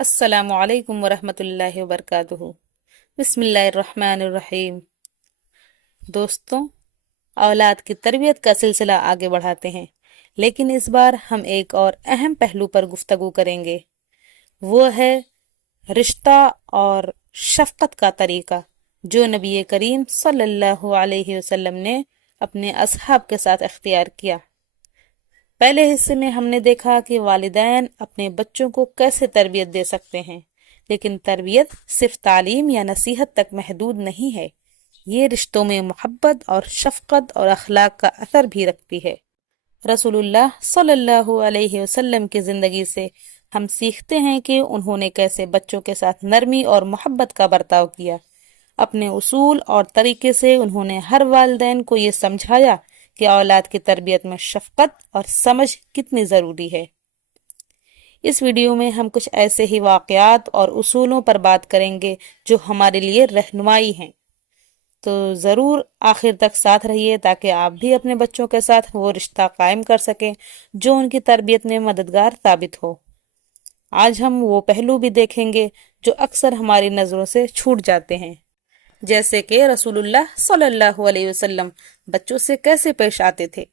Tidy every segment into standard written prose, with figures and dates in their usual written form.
السلام علیکم ورحمۃ اللہ وبرکاتہ۔ بسم اللہ الرحمن الرحیم۔ دوستوں، اولاد کی تربیت کا سلسلہ آگے بڑھاتے ہیں، لیکن اس بار ہم ایک اور اہم پہلو پر گفتگو کریں گے۔ وہ ہے رشتہ اور شفقت کا طریقہ جو نبی کریم صلی اللہ علیہ وسلم نے اپنے اصحاب کے ساتھ اختیار کیا۔ پہلے حصے میں ہم نے دیکھا کہ والدین اپنے بچوں کو کیسے تربیت دے سکتے ہیں، لیکن تربیت صرف تعلیم یا نصیحت تک محدود نہیں ہے، یہ رشتوں میں محبت اور شفقت اور اخلاق کا اثر بھی رکھتی ہے۔ رسول اللہ صلی اللہ علیہ وسلم کی زندگی سے ہم سیکھتے ہیں کہ انہوں نے کیسے بچوں کے ساتھ نرمی اور محبت کا برتاؤ کیا۔ اپنے اصول اور طریقے سے انہوں نے ہر والدین کو یہ سمجھایا کہ اولاد کی تربیت میں شفقت اور سمجھ کتنی ضروری ہے۔ اس ویڈیو میں ہم کچھ ایسے ہی واقعات اور اصولوں پر بات کریں گے جو ہمارے لیے رہنمائی ہیں، تو ضرور آخر تک ساتھ رہیے تاکہ آپ بھی اپنے بچوں کے ساتھ وہ رشتہ قائم کر سکیں جو ان کی تربیت میں مددگار ثابت ہو۔ آج ہم وہ پہلو بھی دیکھیں گے جو اکثر ہماری نظروں سے چھوٹ جاتے ہیں، جیسے کہ رسول اللہ صلی اللہ علیہ وسلم بچوں سے کیسے پیش آتے تھے۔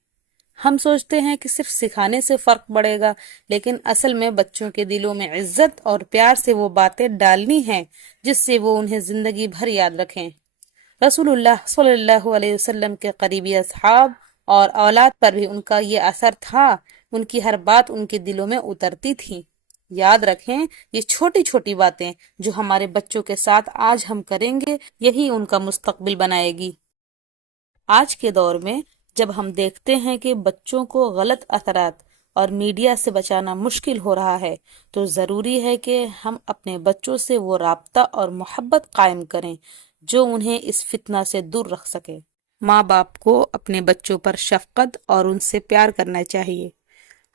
ہم سوچتے ہیں کہ صرف سکھانے سے فرق پڑے گا، لیکن اصل میں بچوں کے دلوں میں عزت اور پیار سے وہ باتیں ڈالنی ہیں جس سے وہ انہیں زندگی بھر یاد رکھیں۔ رسول اللہ صلی اللہ علیہ وسلم کے قریبی اصحاب اور اولاد پر بھی ان کا یہ اثر تھا، ان کی ہر بات ان کے دلوں میں اترتی تھی۔ یاد رکھیں، یہ چھوٹی چھوٹی باتیں جو ہمارے بچوں کے ساتھ آج ہم کریں گے، یہی ان کا مستقبل بنائے گی۔ آج کے دور میں جب ہم دیکھتے ہیں کہ بچوں کو غلط اثرات اور میڈیا سے بچانا مشکل ہو رہا ہے، تو ضروری ہے کہ ہم اپنے بچوں سے وہ رابطہ اور محبت قائم کریں جو انہیں اس فتنہ سے دور رکھ سکے۔ ماں باپ کو اپنے بچوں پر شفقت اور ان سے پیار کرنا چاہیے۔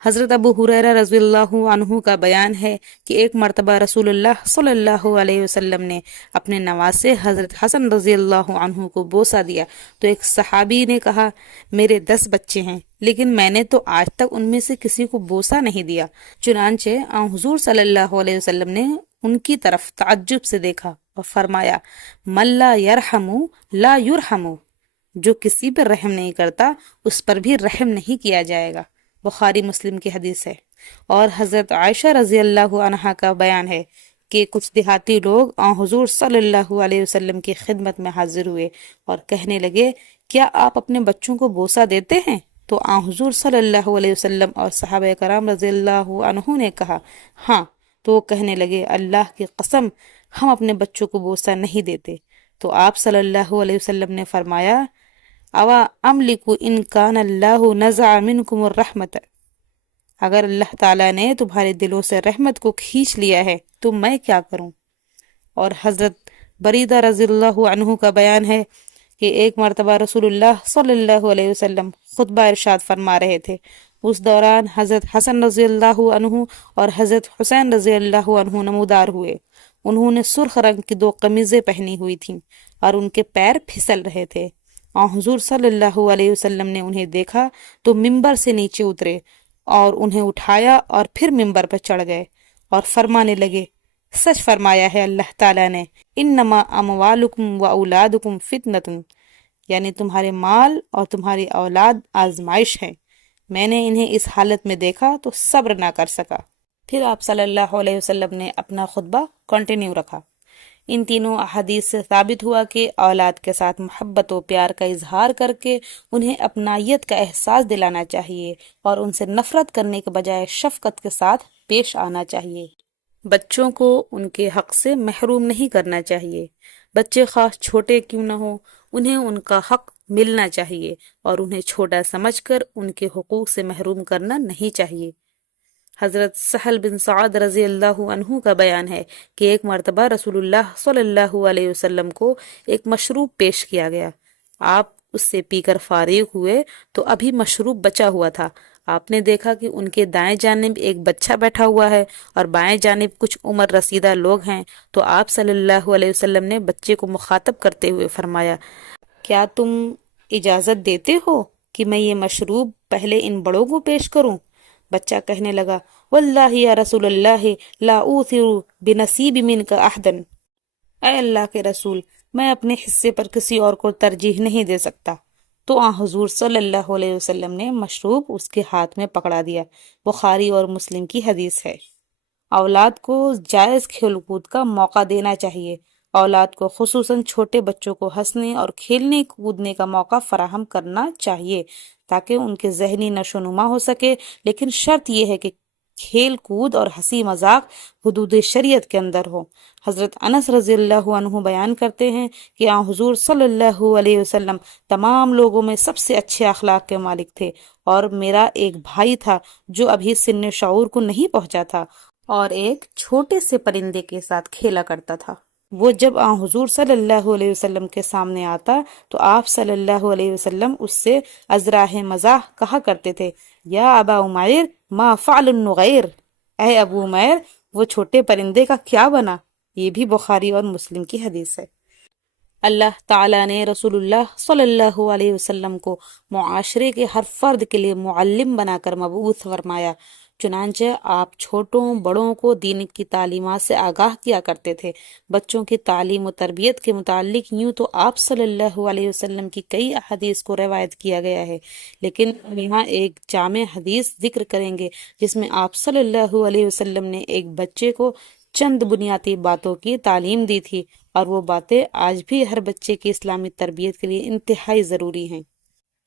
حضرت ابو ہریرہ رضی اللہ عنہ کا بیان ہے کہ ایک مرتبہ رسول اللہ صلی اللہ علیہ وسلم نے اپنے نواسے حضرت حسن رضی اللہ عنہ کو بوسہ دیا تو ایک صحابی نے کہا، میرے 10 بچے ہیں لیکن میں نے تو آج تک ان میں سے کسی کو بوسہ نہیں دیا۔ چنانچہ آن حضور صلی اللہ علیہ وسلم نے ان کی طرف تعجب سے دیکھا اور فرمایا، من لا یرحم لا یرحم، جو کسی پر رحم نہیں کرتا اس پر بھی رحم نہیں کیا جائے گا۔ بخاری مسلم کی حدیث ہے۔ اور حضرت عائشہ رضی اللہ عنہا کا بیان ہے کہ کچھ دیہاتی لوگ آن حضور صلی اللہ علیہ وسلم کی خدمت میں حاضر ہوئے اور کہنے لگے، کیا آپ اپنے بچوں کو بوسہ دیتے ہیں؟ تو آن حضور صلی اللہ علیہ وسلم اور صحابہ کرام رضی اللہ عنہ نے کہا، ہاں۔ تو وہ کہنے لگے، اللہ کی قسم ہم اپنے بچوں کو بوسہ نہیں دیتے۔ تو آپ صلی اللہ علیہ وسلم نے فرمایا، اوا املک ان کان اللہ نزع منکم الرحمت، اگر اللہ تعالیٰ نے تمہارے دلوں سے رحمت کو کھینچ لیا ہے تو میں کیا کروں؟ اور حضرت بریدہ رضی اللہ عنہ کا بیان ہے کہ ایک مرتبہ رسول اللہ صلی اللہ علیہ وسلم خطبہ ارشاد فرما رہے تھے۔ اس دوران حضرت حسن رضی اللہ عنہ اور حضرت حسین رضی اللہ عنہ نمودار ہوئے۔ انہوں نے سرخ رنگ کی 2 قمیضیں پہنی ہوئی تھیں اور ان کے پیر پھسل رہے تھے۔ حضور صلی اللہ علیہ وسلم نے انہیں دیکھا تو ممبر سے نیچے اترے اور انہیں اٹھایا اور پھر ممبر پر چڑھ گئے اور فرمانے لگے، سچ فرمایا ہے اللہ تعالیٰ نے، انما اموالکم و اولادکم فتنۃ، یعنی تمہارے مال اور تمہاری اولاد آزمائش ہے۔ میں نے انہیں اس حالت میں دیکھا تو صبر نہ کر سکا۔ پھر آپ صلی اللہ علیہ وسلم نے اپنا خطبہ کنٹینیو رکھا۔ ان تینوں احادیث سے ثابت ہوا کہ اولاد کے ساتھ محبت و پیار کا اظہار کر کے انہیں اپنائیت کا احساس دلانا چاہیے اور ان سے نفرت کرنے کے بجائے شفقت کے ساتھ پیش آنا چاہیے۔ بچوں کو ان کے حق سے محروم نہیں کرنا چاہیے۔ بچے خواہ چھوٹے کیوں نہ ہوں، انہیں ان کا حق ملنا چاہیے اور انہیں چھوٹا سمجھ کر ان کے حقوق سے محروم کرنا نہیں چاہیے۔ حضرت سہل بن سعد رضی اللہ عنہ کا بیان ہے کہ ایک مرتبہ رسول اللہ صلی اللہ علیہ وسلم کو ایک مشروب پیش کیا گیا۔ آپ اس سے پی کر فارغ ہوئے تو ابھی مشروب بچا ہوا تھا۔ آپ نے دیکھا کہ ان کے دائیں جانب ایک بچہ بیٹھا ہوا ہے اور بائیں جانب کچھ عمر رسیدہ لوگ ہیں، تو آپ صلی اللہ علیہ وسلم نے بچے کو مخاطب کرتے ہوئے فرمایا، کیا تم اجازت دیتے ہو کہ میں یہ مشروب پہلے ان بڑوں کو پیش کروں؟ بچہ کہنے لگا، واللہ یا رسول اللہ لا اوثر بنصیب منک احدا، اے اللہ کے رسول، میں اپنے حصے پر کسی اور کو ترجیح نہیں دے سکتا۔ تو آن حضور صلی اللہ علیہ وسلم نے مشروب اس کے ہاتھ میں پکڑا دیا۔ بخاری اور مسلم کی حدیث ہے۔ اولاد کو جائز کھیل کود کا موقع دینا چاہیے۔ اولاد کو خصوصاً چھوٹے بچوں کو ہنسنے اور کھیلنے کودنے کا موقع فراہم کرنا چاہیے تاکہ ان کے ذہنی نشو و نما ہو سکے، لیکن شرط یہ ہے کہ کھیل کود اور ہنسی مذاق حدود شریعت کے اندر ہو۔ حضرت انس رضی اللہ عنہ بیان کرتے ہیں کہ آن حضور صلی اللہ علیہ وسلم تمام لوگوں میں سب سے اچھے اخلاق کے مالک تھے، اور میرا ایک بھائی تھا جو ابھی سن شعور کو نہیں پہنچا تھا اور ایک چھوٹے سے پرندے کے ساتھ کھیلا کرتا تھا۔ وہ جب آن حضور صلی اللہ علیہ وسلم کے سامنے آتا تو آپ صلی اللہ علیہ وسلم اس سے ازراہ مزاح کہا کرتے تھے، یا ابا عمیر ما فعل النغیر، اے ابو عمیر وہ چھوٹے پرندے کا کیا بنا؟ یہ بھی بخاری اور مسلم کی حدیث ہے۔ اللہ تعالیٰ نے رسول اللہ صلی اللہ علیہ وسلم کو معاشرے کے ہر فرد کے لیے معلم بنا کر مبعوث فرمایا، چنانچہ آپ چھوٹوں بڑوں کو دین کی تعلیمات سے آگاہ کیا کرتے تھے۔ بچوں کی تعلیم و تربیت کے متعلق یوں تو آپ صلی اللہ علیہ وسلم کی کئی احادیث کو روایت کیا گیا ہے، لیکن ہم یہاں ایک جامع حدیث ذکر کریں گے جس میں آپ صلی اللہ علیہ وسلم نے ایک بچے کو چند بنیادی باتوں کی تعلیم دی تھی، اور وہ باتیں آج بھی ہر بچے کی اسلامی تربیت کے لیے انتہائی ضروری ہیں۔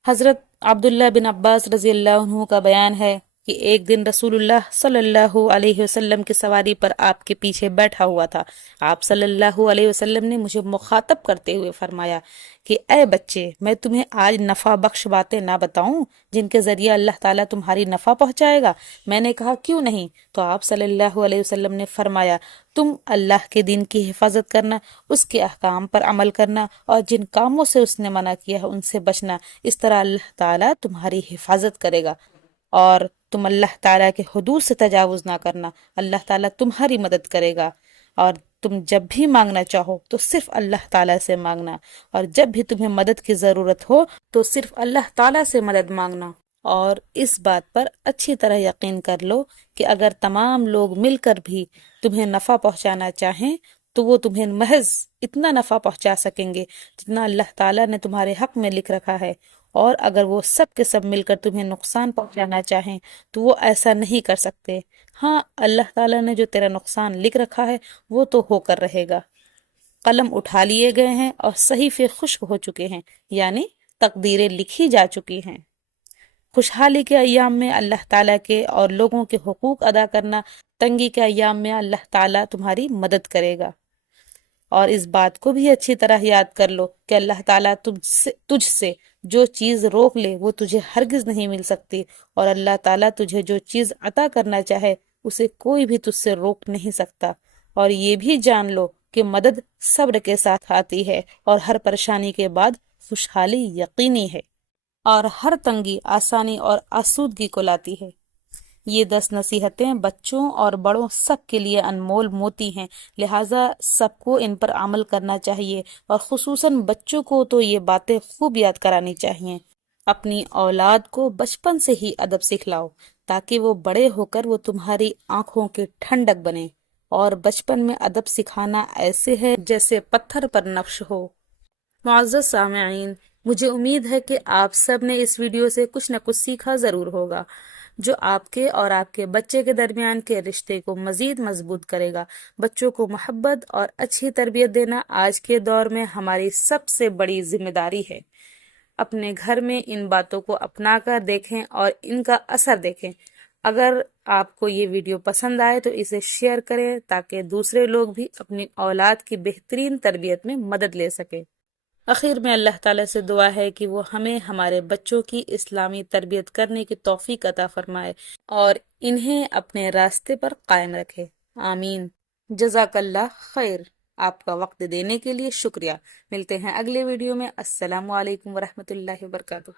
حضرت عبداللہ بن عباس رضی اللہ عنہ کا بیان ہے کہ ایک دن رسول اللہ صلی اللہ علیہ وسلم کی سواری پر آپ کے پیچھے بیٹھا ہوا تھا۔ آپ صلی اللہ علیہ وسلم نے مجھے مخاطب کرتے ہوئے فرمایا کہ اے بچے، میں تمہیں آج نفع بخش باتیں نہ بتاؤں جن کے ذریعے اللہ تعالیٰ تمہاری نفع پہنچائے گا؟ میں نے کہا کیوں نہیں؟ تو آپ صلی اللہ علیہ وسلم نے فرمایا، تم اللہ کے دین کی حفاظت کرنا، اس کے احکام پر عمل کرنا، اور جن کاموں سے اس نے منع کیا ہے ان سے بچنا۔ اس طرح اللہ تعالیٰ تمہاری حفاظت کرے گا، اور تم اللہ تعالیٰ کے حدود سے تجاوز نہ کرنا، اللہ تعالیٰ تمہاری مدد کرے گا۔ اور تم جب بھی مانگنا چاہو تو صرف اللہ تعالیٰ سے مانگنا، اور جب بھی تمہیں مدد کی ضرورت ہو تو صرف اللہ تعالیٰ سے مدد مانگنا۔ اور اس بات پر اچھی طرح یقین کر لو کہ اگر تمام لوگ مل کر بھی تمہیں نفع پہنچانا چاہیں تو وہ تمہیں محض اتنا نفع پہنچا سکیں گے جتنا اللہ تعالیٰ نے تمہارے حق میں لکھ رکھا ہے، اور اگر وہ سب کے سب مل کر تمہیں نقصان پہنچانا چاہیں تو وہ ایسا نہیں کر سکتے۔ ہاں، اللہ تعالیٰ نے جو تیرا نقصان لکھ رکھا ہے وہ تو ہو کر رہے گا۔ قلم اٹھا لیے گئے ہیں اور صحیفے خشک ہو چکے ہیں، یعنی تقدیریں لکھی جا چکی ہیں۔ خوشحالی کے ایام میں اللہ تعالیٰ کے اور لوگوں کے حقوق ادا کرنا، تنگی کے ایام میں اللہ تعالیٰ تمہاری مدد کرے گا۔ اور اس بات کو بھی اچھی طرح یاد کر لو کہ اللہ تعالیٰ تجھ سے جو چیز روک لے وہ تجھے ہرگز نہیں مل سکتی، اور اللہ تعالیٰ تجھے جو چیز عطا کرنا چاہے اسے کوئی بھی تجھ سے روک نہیں سکتا۔ اور یہ بھی جان لو کہ مدد صبر کے ساتھ آتی ہے، اور ہر پریشانی کے بعد خوشحالی یقینی ہے، اور ہر تنگی آسانی اور آسودگی کو لاتی ہے۔ یہ 10 نصیحتیں بچوں اور بڑوں سب کے لیے انمول موتی ہیں، لہٰذا سب کو ان پر عمل کرنا چاہیے، اور خصوصاً بچوں کو تو یہ باتیں خوب یاد کرانی چاہیے۔ اپنی اولاد کو بچپن سے ہی ادب سکھلاؤ تاکہ وہ بڑے ہو کر وہ تمہاری آنکھوں کی ٹھنڈک بنے، اور بچپن میں ادب سکھانا ایسے ہے جیسے پتھر پر نقش ہو۔ معزز سامعین، مجھے امید ہے کہ آپ سب نے اس ویڈیو سے کچھ نہ کچھ سیکھا ضرور ہوگا، جو آپ کے اور آپ کے بچے کے درمیان کے رشتے کو مزید مضبوط کرے گا۔ بچوں کو محبت اور اچھی تربیت دینا آج کے دور میں ہماری سب سے بڑی ذمہ داری ہے۔ اپنے گھر میں ان باتوں کو اپنا کر دیکھیں اور ان کا اثر دیکھیں۔ اگر آپ کو یہ ویڈیو پسند آئے تو اسے شیئر کریں تاکہ دوسرے لوگ بھی اپنی اولاد کی بہترین تربیت میں مدد لے سکیں۔ آخر میں اللہ تعالیٰ سے دعا ہے کہ وہ ہمیں ہمارے بچوں کی اسلامی تربیت کرنے کی توفیق عطا فرمائے اور انہیں اپنے راستے پر قائم رکھے، آمین۔ جزاک اللہ خیر۔ آپ کا وقت دینے کے لیے شکریہ۔ ملتے ہیں اگلے ویڈیو میں۔ السلام علیکم ورحمۃ اللہ وبرکاتہ۔